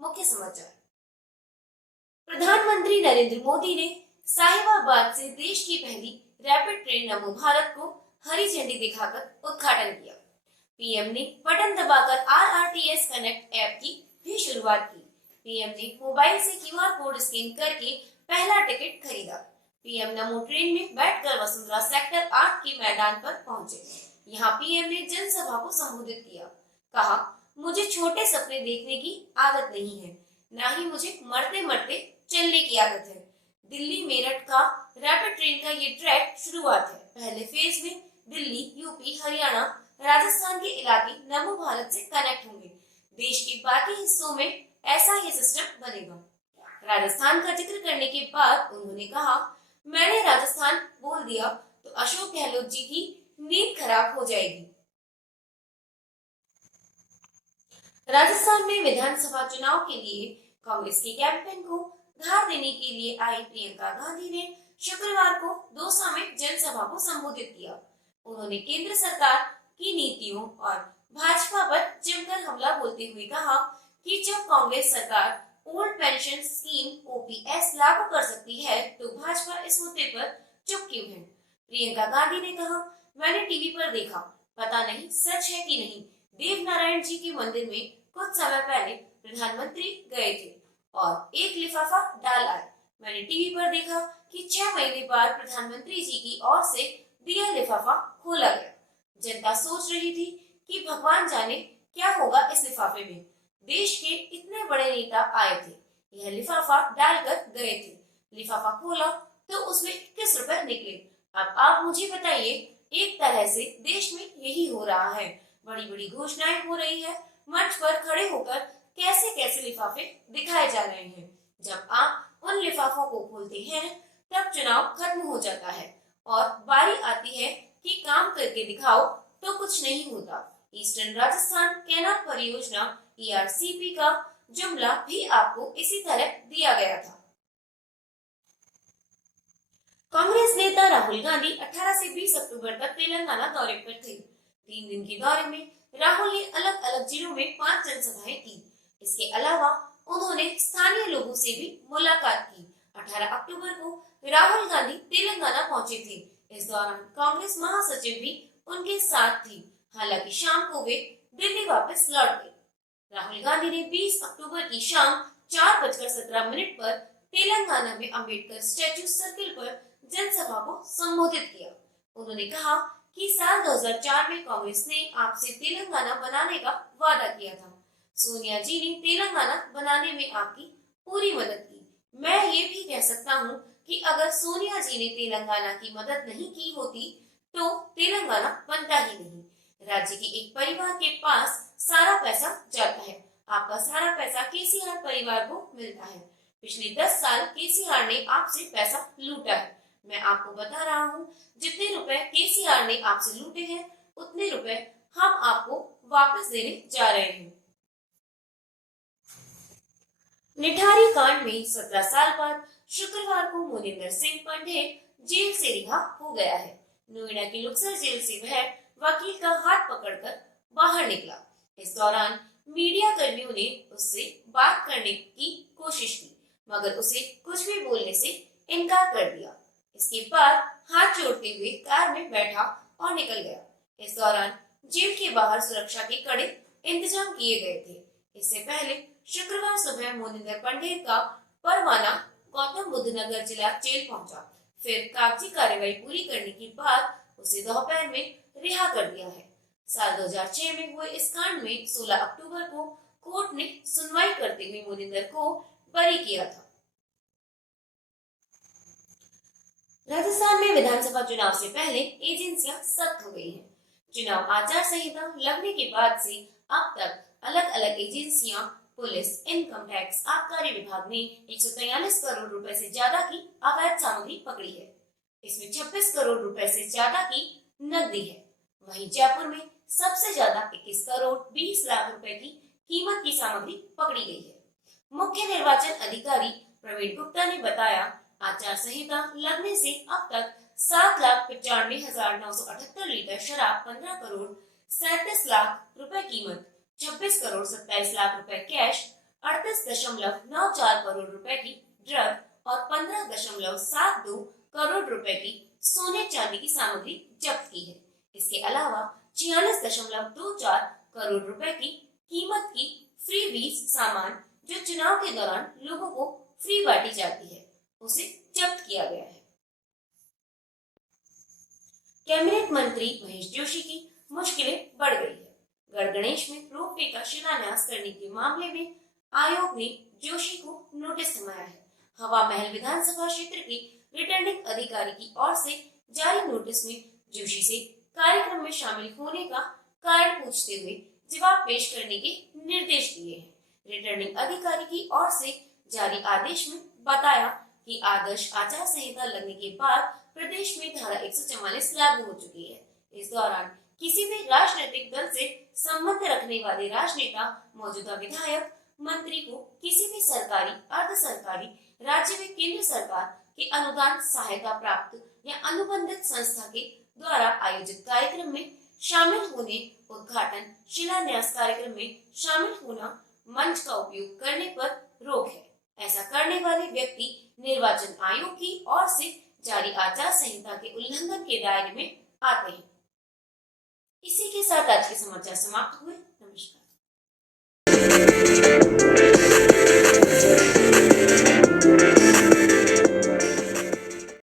मुख्य समाचार। प्रधानमंत्री नरेंद्र मोदी ने साहिबाबाद से देश की पहली रैपिड ट्रेन नमो भारत को हरी झंडी दिखाकर उद्घाटन किया। पीएम ने बटन दबाकर आरआरटीएस कनेक्ट ऐप की भी शुरुआत की। पीएम ने मोबाइल से क्यूआर कोड स्कैन करके पहला टिकट खरीदा। पीएम नमो ट्रेन में बैठकर वसुंधरा सेक्टर 8 के मैदान पर पहुंचे। यहाँ पीएम ने जनसभा को संबोधित किया। कहा, मुझे छोटे सपने देखने की आदत नहीं है, ना ही मुझे मरते मरते चलने की आदत है। दिल्ली मेरठ का रैपिड ट्रेन का ये ट्रैक शुरुआत है। पहले फेज में दिल्ली, यूपी, हरियाणा, राजस्थान के इलाके नमो भारत से कनेक्ट होंगे। देश के बाकी हिस्सों में ऐसा ही सिस्टम बनेगा। राजस्थान का जिक्र करने के बाद उन्होंने कहा, मैंने राजस्थान बोल दिया तो अशोक गहलोत जी की नींद खराब हो जाएगी। राजस्थान में विधानसभा चुनाव के लिए कांग्रेस के कैंपेन को धार देने के लिए आई प्रियंका गांधी ने शुक्रवार को दौसा में जनसभा को संबोधित किया। उन्होंने केंद्र सरकार की नीतियों और भाजपा पर जमकर हमला बोलते हुए कहा कि जब कांग्रेस सरकार ओल्ड पेंशन स्कीम ओपीएस लागू कर सकती है तो भाजपा इस मुद्दे पर चुप क्यों है। प्रियंका गांधी ने कहा, मैंने टीवी पर देखा, पता नहीं सच है कि नहीं, देव नारायण जी के मंदिर में कुछ समय पहले प्रधानमंत्री गए थे और एक लिफाफा डाल आए। मैंने टीवी पर देखा कि 6 महीने बाद प्रधानमंत्री जी की ओर से दिया लिफाफा खोला गया। जनता सोच रही थी कि भगवान जाने क्या होगा इस लिफाफे में। देश के इतने बड़े नेता आए थे, यह लिफाफा डालकर गए थे। लिफाफा खोला तो उसमें 21 रुपए निकले। अब आप मुझे बताइए, एक तरह से देश में यही हो रहा है। बड़ी बड़ी घोषणाएं हो रही है, मंच पर खड़े होकर कैसे कैसे लिफाफे दिखाए जा रहे हैं। जब आप उन लिफाफों को खोलते हैं तब चुनाव खत्म हो जाता है और बारी आती है कि काम करके दिखाओ तो कुछ नहीं होता। ईस्टर्न राजस्थान कैनाल परियोजना ERCP का जुमला भी आपको इसी तरह दिया गया था। कांग्रेस नेता राहुल गांधी 18 से 20 अक्टूबर तक तेलंगाना दौरे पर थे। 3 दिन के दौरे में राहुल ने अलग अलग जिलों में 5 जनसभाएं की। इसके अलावा उन्होंने स्थानीय लोगों से भी मुलाकात की। 18 अक्टूबर को राहुल गांधी तेलंगाना पहुंचे थे। इस दौरान कांग्रेस महासचिव भी उनके साथ थी। हालांकि शाम को वे दिल्ली वापस लौट गए। राहुल गांधी ने 20 अक्टूबर की शाम 4:17 पर तेलंगाना में अंबेडकर स्टैच्यू सर्किल पर जनसभा को संबोधित किया। उन्होंने कहा कि साल 2004 में कांग्रेस ने आपसे तेलंगाना बनाने का वादा किया था। सोनिया जी ने तेलंगाना बनाने में आपकी पूरी मदद की। मैं ये भी कह सकता हूँ कि अगर सोनिया जी ने तेलंगाना की मदद नहीं की होती तो तेलंगाना बनता ही नहीं। राज्य के एक परिवार के पास सारा पैसा जाता है। आपका सारा पैसा केसीआर परिवार को मिलता है। पिछले 10 साल केसीआर ने आपसे पैसा लूटा है। मैं आपको बता रहा हूँ, जितने रुपए केसीआर ने आपसे लूटे हैं उतने रुपए हम आपको वापस देने जा रहे हैं। निठारी कांड में 17 साल बाद शुक्रवार को मोनिंदर सिंह पंडेर जेल से रिहा हो गया है। नोएडा की लुक्सर जेल से वह वकील का हाथ पकड़कर बाहर निकला। इस दौरान मीडिया कर्मियों ने उससे बात करने की कोशिश की, मगर उसे कुछ भी बोलने से इनकार कर दिया। इसके बाद हाथ जोड़ते हुए कार में बैठा और निकल गया। इस दौरान जेल के बाहर सुरक्षा के कड़े इंतजाम किए गए थे। इससे पहले शुक्रवार सुबह मोनिंदर पंडेर का परवाना गौतम बुद्ध नगर जिला जेल पहुंचा। फिर कागजी कार्रवाई पूरी करने के बाद उसे दोपहर में रिहा कर दिया है। साल 2006 में हुए इस कांड में 16 अक्टूबर को कोर्ट ने सुनवाई करते हुए मोनिंदर को बरी किया था। राजस्थान में विधानसभा चुनाव से पहले एजेंसियां सख्त हो गई हैं। चुनाव आचार संहिता लगने के बाद से अब तक अलग अलग एजेंसियां, पुलिस, इनकम टैक्स, आबकारी विभाग ने 143 करोड़ रुपए से ज्यादा की अवैध सामग्री पकड़ी है। इसमें 26 करोड़ रुपए से ज्यादा की नकदी है। वहीं जयपुर में सबसे ज्यादा 21 करोड़ 20 लाख रुपए की कीमत की सामग्री पकड़ी गई है। मुख्य निर्वाचन अधिकारी प्रवीण गुप्ता ने बताया, आचार संहिता लगने से अब तक 7,95,978 लीटर शराब, 15 करोड़ 37 लाख रुपए कीमत, 26 करोड़ 27 लाख रुपए कैश, 38.94 करोड़ रुपए की ड्रग और 15.72 करोड़ रुपए की सोने चांदी की सामग्री जब्त की है। इसके अलावा 46.24 करोड़ रुपए की कीमत की फ्री बीज सामान जो चुनाव के दौरान लोगों को फ्री बांटी जाती है, उसे जब्त किया गया है। कैबिनेट मंत्री महेश जोशी की मुश्किलें बढ़ गई है। गढ़गणेश में रोपवे का शिलान्यास करने के मामले में आयोग ने जोशी को नोटिस थमाया है। हवा महल विधानसभा क्षेत्र के रिटर्निंग अधिकारी की ओर से जारी नोटिस में जोशी से कार्यक्रम में शामिल होने का कारण पूछते हुए जवाब पेश करने के निर्देश दिए हैं। रिटर्निंग अधिकारी की ओर से जारी आदेश में बताया कि आदर्श आचार संहिता लगने के बाद प्रदेश में धारा 144 लागू हो चुकी है। इस दौरान किसी भी राजनीतिक दल से संबंध रखने वाले राजनेता, मौजूदा विधायक, मंत्री को किसी भी सरकारी, अर्ध सरकारी, राज्य व केंद्र सरकार के अनुदान, सहायता प्राप्त या अनुबंधित संस्था के द्वारा आयोजित कार्यक्रम में शामिल होने, उद्घाटन, शिलान्यास कार्यक्रम में शामिल होना, मंच का उपयोग करने पर रोक है। ऐसा करने वाले व्यक्ति निर्वाचन आयोग की ओर से जारी आचार संहिता के उल्लंघन के दायरे में आते हैं। इसी के साथ आज के समाचार समाप्त हुए। नमस्कार।